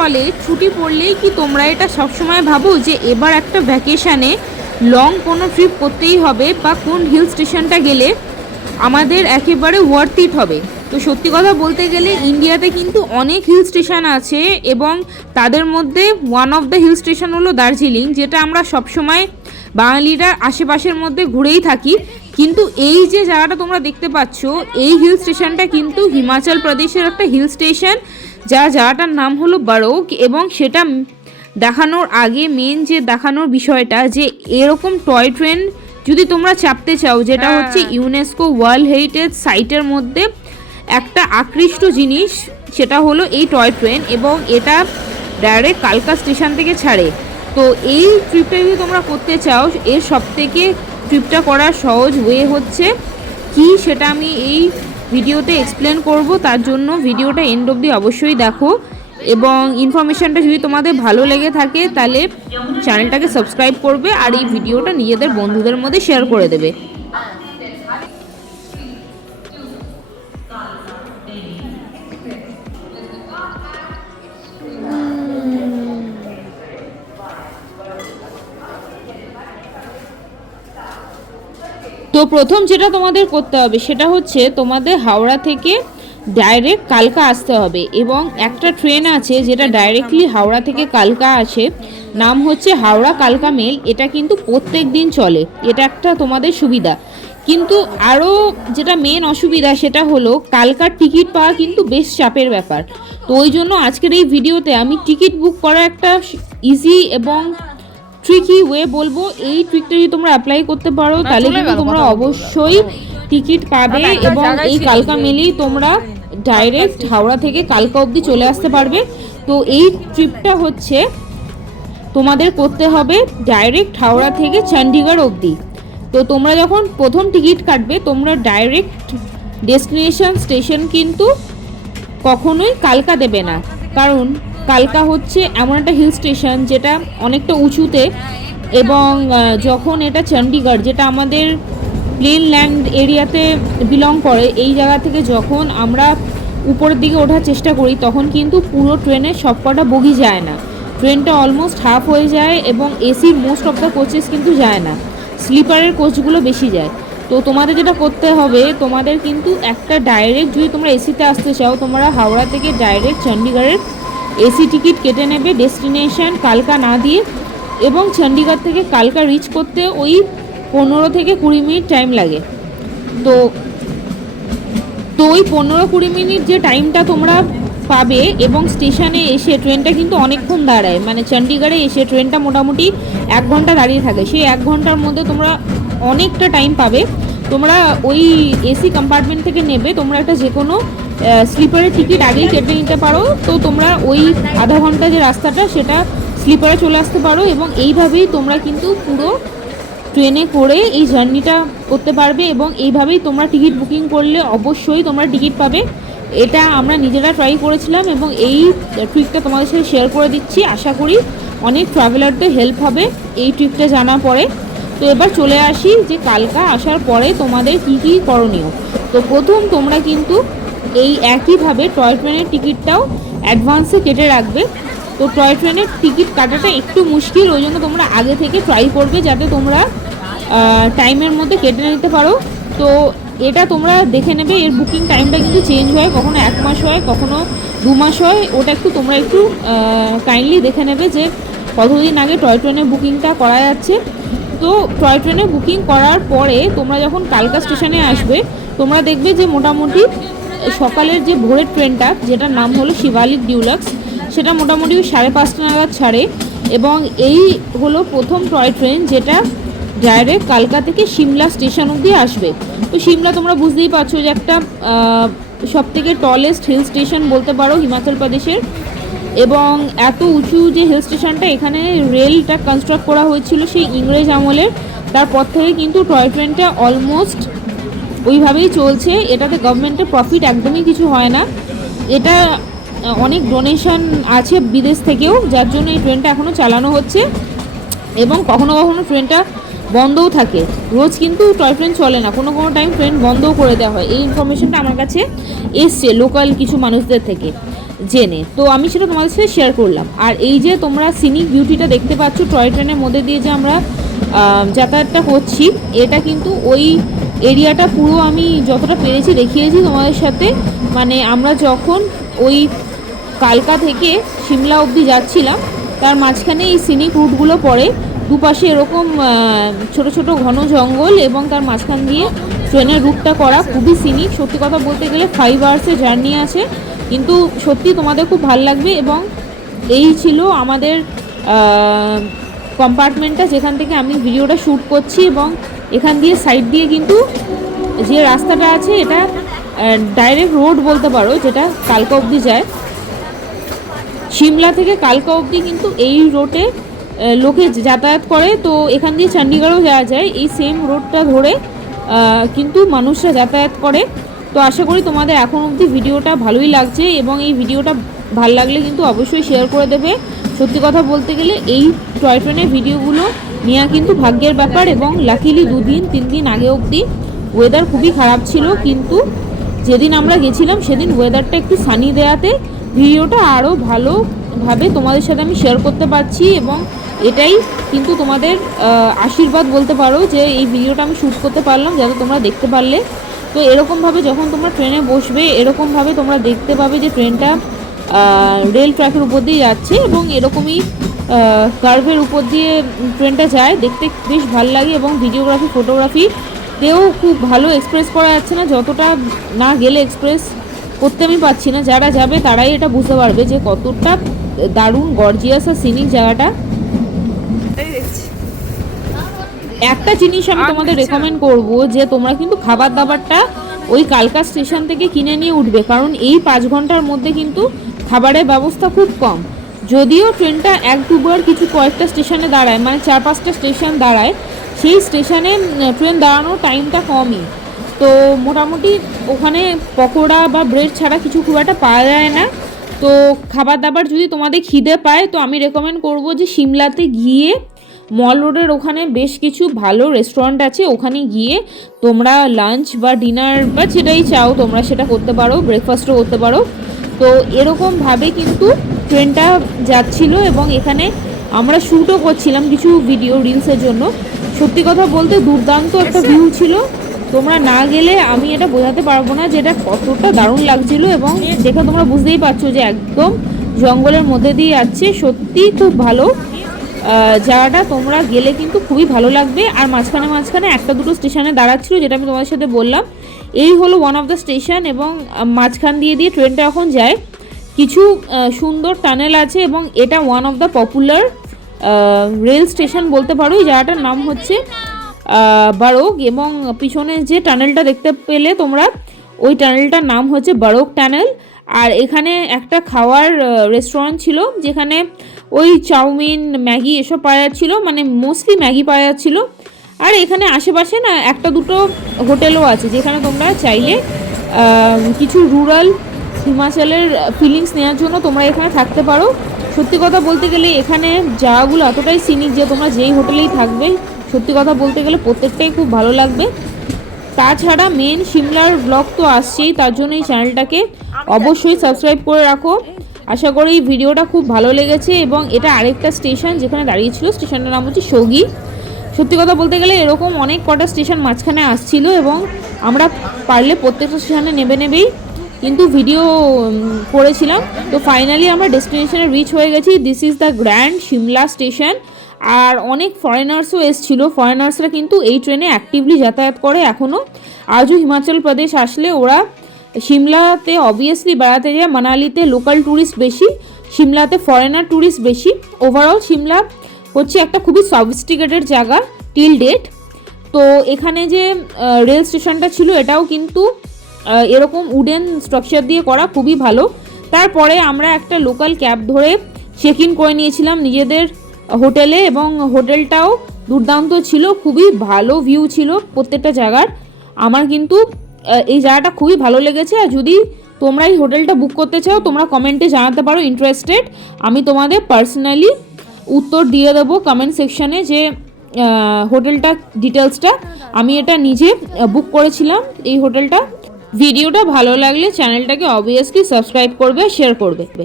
ফলে ছুটি পড়লেই কি তোমরা এটা সবসময় ভাবো যে এবার একটা ভ্যাকেশানে লং কোনো ট্রিপ করতেই হবে বা কোন হিল স্টেশনটা গেলে আমাদের একেবারে ওয়ার্থ ইট হবে? তো সত্যি কথা বলতে গেলে ইন্ডিয়াতে কিন্তু অনেক হিল স্টেশন আছে এবং তাদের মধ্যে one of the hill station হলো দার্জিলিং, যেটা আমরা সবসময় বাঙালিরা আশেপাশের মধ্যে ঘুরেই থাকি। কিন্তু এই যে জায়গাটা তোমরা দেখতে পাচ্ছ, এই হিল স্টেশনটা কিন্তু হিমাচল প্রদেশের একটা হিল স্টেশন, যা জায়গাটার নাম হলো বারোক। এবং সেটা দেখানোর আগে মেন যে দেখানোর বিষয়টা যে এরকম টয় ট্রেন যদি তোমরা চাপতে চাও, যেটা হচ্ছে ইউনেস্কো ওয়ার্ল্ড হেরিটেজ সাইটের মধ্যে একটা আকৃষ্ট জিনিস, সেটা হলো এই টয় ট্রেন। এবং এটা ডাইরেক্ট কালকা স্টেশন থেকে ছাড়ে। তো এই ট্রিপটা যদি তোমরা করতে চাও, এর সবথেকে ট্রিপটা করার সহজ ওয়ে হচ্ছে কি সেটা আমি এই ভিডিওতে এক্সপ্লেন করব। তার জন্য ভিডিওটা এন্ড অবধি অবশ্যই দেখো এবং ইনফরমেশানটা যদি তোমাদের ভালো লেগে থাকে তাহলে চ্যানেলটাকে সাবস্ক্রাইব করবে আর এই ভিডিওটা নিজেদের বন্ধুদের মধ্যে শেয়ার করে দেবে। তো প্রথম যেটা তোমাদের করতে হবে সেটা হচ্ছে তোমাদের হাওড়া থেকে ডাইরেক্ট কালকা আসতে হবে। এবং একটা ট্রেন আছে যেটা ডাইরেক্টলি হাওড়া থেকে কালকা আসে, নাম হচ্ছে হাওড়া কালকা মেল। এটা কিন্তু প্রত্যেক দিন চলে, এটা একটা তোমাদের সুবিধা। কিন্তু আরও যেটা মেন অসুবিধা সেটা হলো কালকার টিকিট পাওয়া কিন্তু বেশ চাপের ব্যাপার। তো ওই জন্য আজকের এই ভিডিওতে আমি টিকিট বুক করা একটা ইজি এবং ট্রিকি ওয়ে বলবো। এই ট্রিকটা যদি তোমরা অ্যাপ্লাই করতে পারো তাহলে কিন্তু তোমরা অবশ্যই টিকিট পাবে এবং এই কালকা মেলেই তোমরা ডাইরেক্ট হাওড়া থেকে কালকা অবধি চলে আসতে পারবে। তো এই ট্রিপটা হচ্ছে তোমাদের করতে হবে ডাইরেক্ট হাওড়া থেকে চণ্ডীগড় অবধি। তো তোমরা যখন প্রথম টিকিট কাটবে তোমরা ডাইরেক্ট ডেস্টিনেশন স্টেশন কিন্তু কখনোই কালকা দেবে না, কারণ কালকা হচ্ছে এমন একটা হিল স্টেশন যেটা অনেকটা উঁচুতে। এবং যখন এটা চণ্ডীগড়, যেটা আমাদের প্লেন ল্যান্ড এরিয়াতে বিলং করে, এই জায়গা থেকে যখন আমরা উপরের দিকে ওঠার চেষ্টা করি তখন কিন্তু পুরো ট্রেনের সবকটা বগি যায় না, ট্রেনটা অলমোস্ট হাফ হয়ে যায় এবং এসির মোস্ট অফ দ্য কোচেস কিন্তু যায় না, স্লিপারের কোচগুলো বেশি যায়। তো তোমাদের যেটা করতে হবে, তোমাদের কিন্তু একটা ডাইরেক্ট যদি তোমরা এসিতে আসতে চাও তোমরা হাওড়া থেকে ডাইরেক্ট চণ্ডীগড়ের এসি টিকিট কেটে নেবে ডেস্টিনেশন কালকা না দিয়ে। এবং চণ্ডীগড় থেকে কালকা রিচ করতে ওই 15 থেকে 20 মিনিট টাইম লাগে। তো ওই 15-20 মিনিট যে টাইমটা তোমরা পাবে, এবং স্টেশনে এসে ট্রেনটা কিন্তু অনেকক্ষণ দাঁড়ায়, মানে চণ্ডীগড়ে এসে ট্রেনটা মোটামুটি 1 ঘন্টা দাঁড়িয়ে থাকে। সেই 1 ঘন্টার মধ্যে তোমরা অনেকটা টাইম পাবে। তোমরা ওই এসি কম্পার্টমেন্ট থেকে নেবে, তোমরা একটা যে কোনো স্লিপারের টিকিট আগেই কেটে নিতে পারো। তো তোমরা ওই আধা ঘন্টা যে রাস্তাটা সেটা স্লিপারে চলে আসতে পারো এবং এইভাবেই তোমরা কিন্তু পুরো ট্রেনে করে এই জার্নিটা করতে পারবে। এবং এইভাবেই তোমরা টিকিট বুকিং করলে অবশ্যই তোমরা টিকিট পাবে। এটা আমরা নিজেরা ট্রাই করেছিলাম এবং এই ট্রিকটা তোমাদের সাথে শেয়ার করে দিচ্ছি। আশা করি অনেক ট্রাভেলারদের হেল্প হবে এই ট্রিকটা জানার পরে। তো এবার চলে আসি যে কালকা আসার পরে তোমাদের কি কি করণীয়। তো প্রথম তোমরা কিন্তু এই একইভাবে টয় ট্রেনের টিকিটটাও অ্যাডভান্সে কেটে রাখবে। তো টয় ট্রেনের টিকিট কাটাটা একটু মুশকিল, ওই জন্য তোমরা আগে থেকে ট্রাই করবে যাতে তোমরা টাইমের মধ্যে কেটে নিতে পারো। তো এটা তোমরা দেখে নেবে, এর বুকিং টাইমটা কিন্তু চেঞ্জ হয়, কখনো 1 মাস হয়, কখনো 2 মাস হয়। ওটা তোমরা একটু কাইন্ডলি দেখে নেবে যে কতদিন আগে টয় ট্রেনের বুকিংটা করা যাচ্ছে। তো টয় ট্রেনে বুকিং করার পরে তোমরা যখন কালকা স্টেশনে আসবে তোমরা দেখবে যে মোটামুটি সকালের যে ভোরের ট্রেনটা, যেটার নাম হলো শিবালিক ডিউলাক্স, সেটা মোটামুটি 5:30 নাগাদ ছাড়ে। এবং এই হলো প্রথম টয় ট্রেন যেটা ডাইরেক্ট কালকা থেকে সিমলা স্টেশন অবধি আসবে। তো সিমলা তোমরা বুঝতেই পারছো যে একটা সবথেকে টলেস্ট হিল স্টেশন বলতে পারো হিমাচল প্রদেশের। এবং এত উঁচু যে হিল স্টেশনটা, এখানে রেলটা কনস্ট্রাক্ট করা হয়েছিল সেই ইংরেজ আমলের। তারপর থেকে কিন্তু টয় ট্রেনটা অলমোস্ট ওইভাবেই চলছে। এটাতে গভর্নমেন্টের প্রফিট একদমই কিছু হয় না। এটা অনেক ডোনেশন আছে বিদেশ থেকেও, যার জন্য এই ট্রেনটা এখনও চালানো হচ্ছে। এবং কখনো কখনো ট্রেনটা বন্ধও থাকে, রোজ কিন্তু টয় ট্রেন চলে না, কোনো কোনো টাইম ট্রেন বন্ধও করে দেওয়া হয়। এই ইনফরমেশনটা আমার কাছে এসছে লোকাল কিছু মানুষদের থেকে। জেনে। তো আমি সেটা তোমাদের সাথে শেয়ার করলাম। আর এই যে তোমরা সিনিক বিউটিটা দেখতে পাচ্ছ টয় ট্রেনের মধ্যে দিয়ে যে আমরা যাতায়াতটা করছি, এটা কিন্তু ওই এরিয়াটা পুরো আমি যতটা পেরেছি দেখিয়েছি তোমাদের সাথে। মানে আমরা যখন ওই কালকা থেকে সিমলা অবধি যাচ্ছিলাম, তার মাঝখানে এই সিনিক রুটগুলো পড়ে, দুপাশে এরকম ছোট ছোট ঘন জঙ্গল, এবং তার মাঝখান দিয়ে ট্রেনের রুটটা করা, খুবই সিনিক। সত্যি কথা বলতে গেলে 5 আওয়ার্সের জার্নি আছে, কিন্তু সত্যি তোমাদের খুব ভালো লাগবে। এবং এই ছিল আমাদের কম্পার্টমেন্টটা যেখান থেকে আমি ভিডিওটা শ্যুট করছি, এবং এখান দিয়ে সাইড দিয়ে কিন্তু যে রাস্তাটা আছে এটা ডাইরেক্ট রোড বলতে পারো, যেটা কালকা অবধি যায়। সিমলা থেকে কালকা অবধি কিন্তু এই রোডে লোকে যাতায়াত করে। তো এখান দিয়ে চণ্ডীগড়ও যাওয়া যায়, এই সেম রোডটা ধরে কিন্তু মানুষরা যাতায়াত করে। তো আশা করি তোমাদের এখন অবধি ভিডিওটা ভালোই লাগছে, এবং এই ভিডিওটা ভালো লাগলে কিন্তু অবশ্যই শেয়ার করে দেবে। সত্যি কথা বলতে গেলে এই টয় ট্রেনের ভিডিওগুলো নেওয়া কিন্তু ভাগ্যের ব্যাপার, এবং লাকিলি 2-3 দিন আগে অবধি ওয়েদার খুবই খারাপ ছিল, কিন্তু যেদিন আমরা গেছিলাম সেদিন ওয়েদারটা একটু সানি দেওয়াতে ভিডিওটা আরও ভালোভাবে তোমাদের সাথে আমি শেয়ার করতে পারছি। এবং এটাই কিন্তু তোমাদের আশীর্বাদ বলতে পারো, যে এই ভিডিওটা আমি শ্যুট করতে পারলাম যাতে তোমরা দেখতে পারলে। তো এরকমভাবে যখন তোমরা ট্রেনে বসবে, এরকমভাবে তোমরা দেখতে পাবে যে ট্রেনটা রেল ট্র্যাকের উপর দিয়ে যাচ্ছে, এবং এরকমই কার্ভের উপর দিয়ে ট্রেনটা যায়, দেখতে বেশ ভালো লাগে। এবং ভিডিওগ্রাফি ফটোগ্রাফিতেও খুব ভালো এক্সপ্রেস করা যাচ্ছে না, যতটা না গেলে এক্সপ্রেস করতে আমি পাচ্ছি না। যারা যাবে তারাই এটা বুঝতে পারবে যে কতটা দারুণ গর্জিয়াস আর সিনিক জায়গাটা। একটা জিনিস আমি তোমাদের রেকমেন্ড করব, যে তোমরা কিন্তু খাবার দাবারটা ওই কালকা স্টেশন থেকে কিনে নিয়ে উঠবে, কারণ এই 5 ঘন্টার মধ্যে কিন্তু খাবারের ব্যবস্থা খুব কম। যদিও ট্রেনটা 1-2বার কিছু কয়েকটা স্টেশনে দাঁড়ায়, মানে 4-5টা স্টেশন দাঁড়ায়, সেই স্টেশনে ট্রেন দাঁড়ানোর টাইমটা কমই। তো মোটামুটি ওখানে পকোড়া বা ব্রেড ছাড়া কিছু খুব একটা পাওয়া যায় না। তো খাবার দাবার যদি তোমাদের খিদে পায়, তো আমি রেকমেন্ড করব যে সিমলাতে গিয়ে মল রোডের ওখানে বেশ কিছু ভালো রেস্টুরেন্ট আছে, ওখানে গিয়ে তোমরা লাঞ্চ বা ডিনার বা যেটাই চাও তোমরা সেটা করতে পারো, ব্রেকফাস্টও করতে পারো। তো এরকমভাবে কিন্তু ট্রেনটা যাচ্ছিল, এবং এখানে আমরা শ্যুটও করছিলাম কিছু ভিডিও রিলসের জন্য। সত্যি কথা বলতে দুর্দান্ত একটা ভিউ ছিল, তোমরা না গেলে আমি এটা বোঝাতে পারবো না যে এটা কতটা দারুণ লাগছিল। এবং দেখে তোমরা বুঝতেই পারছো যে একদম জঙ্গলের মধ্যে দিয়ে যাচ্ছে, সত্যি খুব ভালো জায়গাটা। তোমরা গেলে কিন্তু খুবই ভালো লাগবে। আর মাঝখানে 1-2 স্টেশনে দাঁড়াচ্ছিল, যেটা আমি তোমাদের সাথে বললাম। এই হলো ওয়ান অফ দ্য স্টেশন, এবং মাঝখান দিয়ে ট্রেনটা এখন যায়। কিছু সুন্দর টানেল আছে, এবং এটা one of the popular rail station বলতে পারো। এই জায়গাটার নাম হচ্ছে বারোক, এবং পিছনে যে টানেলটা দেখতে পেলে তোমরা, ওই টানেলটার নাম হচ্ছে বারোক টানেল। আর এখানে একটা খাওয়ার রেস্টুরেন্ট ছিল, যেখানে ওই চাউমিন, ম্যাগি এসব পাওয়া যাচ্ছিলো, মানে মোস্টলি ম্যাগি পাওয়া যাচ্ছিলো। আর এখানে আশেপাশে না 1-2 হোটেলও আছে, যেখানে তোমরা চাইলে কিছু রুরাল হিমাচলের ফিলিংস নেওয়ার জন্য তোমরা এখানে থাকতে পারো। সত্যি কথা বলতে গেলে এখানে জায়গাগুলো এতটাই সিনিক যে তোমরা যেই হোটেলেই থাকবে, সত্যি কথা বলতে গেলে প্রত্যেকটাই খুব ভালো লাগবে। তাছাড়া মেন সিমলার ব্লগ তো আসছেই, তার জন্য এই চ্যানেলটাকে অবশ্যই সাবস্ক্রাইব করে রাখো। আশা করি এই ভিডিওটা খুব ভালো লেগেছে। এবং এটা আরেকটা স্টেশন যেখানে দাঁড়িয়েছিল, স্টেশনটার নাম হচ্ছে সৌগি। সত্যি কথা বলতে গেলে এরকম অনেক কটা স্টেশন মাঝখানে আসছিল, এবং আমরা পারলে প্রত্যেকটা স্টেশনে নেবেই কিন্তু ভিডিও করেছিলাম। তো ফাইনালি আমরা ডেস্টিনেশনে রিচ হয়ে গেছি। This is the grand Shimla station. আর অনেক ফরেনার্সও এসেছিলো। ফরেনার্সরা কিন্তু এই ট্রেনে অ্যাক্টিভলি যাতায়াত করে এখনও। আজও হিমাচল প্রদেশ আসলে ওরা সিমলাতে অবভিয়াসলি বেড়াতে যায়, মানালিতে লোকাল ট্যুরিস্ট বেশি, সিমলাতে ফরেনার ট্যুরিস্ট বেশি। ওভারঅল সিমলা হচ্ছে একটা খুবই সফিস্টিকেটেড জায়গা টিল ডেট। তো এখানে যে রেল স্টেশনটা ছিল এটাও কিন্তু এরকম উডেন স্ট্রাকচার দিয়ে করা, খুবই ভালো। তারপরে আমরা একটা লোকাল ক্যাব ধরে চেক ইন করে নিয়েছিলাম নিজেদের হোটেলে, এবং হোটেলটাও দুর্দান্ত ছিল, খুবই ভালো ভিউ ছিল প্রত্যেকটা জায়গার। আমার কিন্তু এই জায়গাটা খুবই ভালো লেগেছে। আর যদি তোমরা এই হোটেলটা বুক করতে চাও, তোমরা কমেন্টে জানাতে পারো ইন্টারেস্টেড। আমি তোমাদের পার্সোনালি উত্তর দিয়ে দেবো কমেন্ট সেকশানে, যে হোটেলটা ডিটেলসটা। আমি এটা নিজে বুক করেছিলাম এই হোটেলটা। ভিডিওটা ভালো লাগলে চ্যানেলটাকে অবভিয়াসলি সাবস্ক্রাইব করবে, শেয়ার করবে।